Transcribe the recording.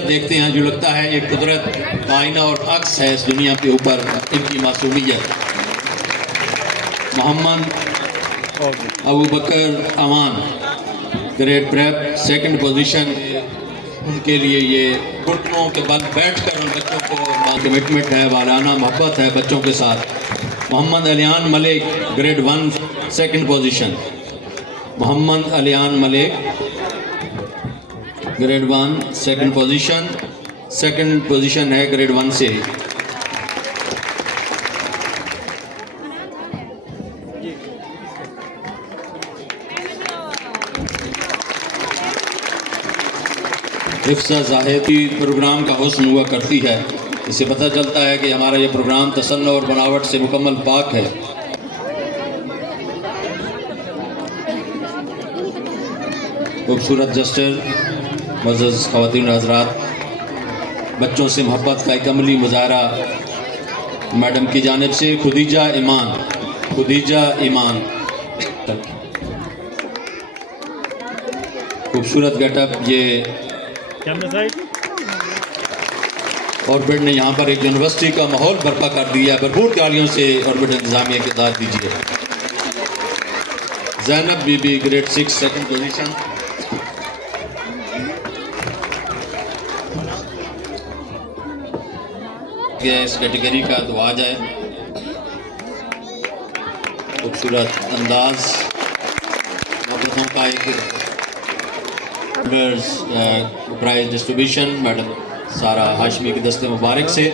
देखते हैं जो लगता है ये कुदरत का आईना और अक्स है इस दुनिया के ऊपर इनकी मासूमियत। मोहम्मद अबू बकर अमान ग्रेड प्रेप सेकंड पोजीशन। उनके लिए ये घुटनों के बल बैठकर उन बच्चों को कमिटमेंट है, वालाना मोहब्बत है बच्चों के साथ। Mohammad Aliyan Malik grade 1 second position. Mohammad Aliyan Malik grade 1 second position. Second position है ग्रेड 1 से। हिफ्ज़ ज़ाहिदी प्रोग्राम का हुस्न हुआ करती है। इससे पता चलता है कि हमारा ये प्रोग्राम तसन्नुअ और बनावट से मुकम्मल पाक है। खूबसूरत जस्टर, मुअज़्ज़ज़ ख़वातीन और हज़रात, बच्चों से मोहब्बत का एक अमली मुज़ाहरा मैडम की जानिब से खुदीजा ईमान। खूबसूरत गेटअप ये ऑर्बिट ने यहाँ पर एक यूनिवर्सिटी का माहौल बर्पा कर दिया। भरपूर तालियों से ऑर्बिट इंतजामिया के दाद दीजिए। ज़ैनब बीबी ग्रेड 6 सेकंड पोजीशन। इस कैटेगरी का तो आ जाए। खूबसूरत अंदाज मोहब्बतों का एक प्राइज डिस्ट्रीब्यूशन मैडम सारा हाशमी के दस्ते मुबारक से।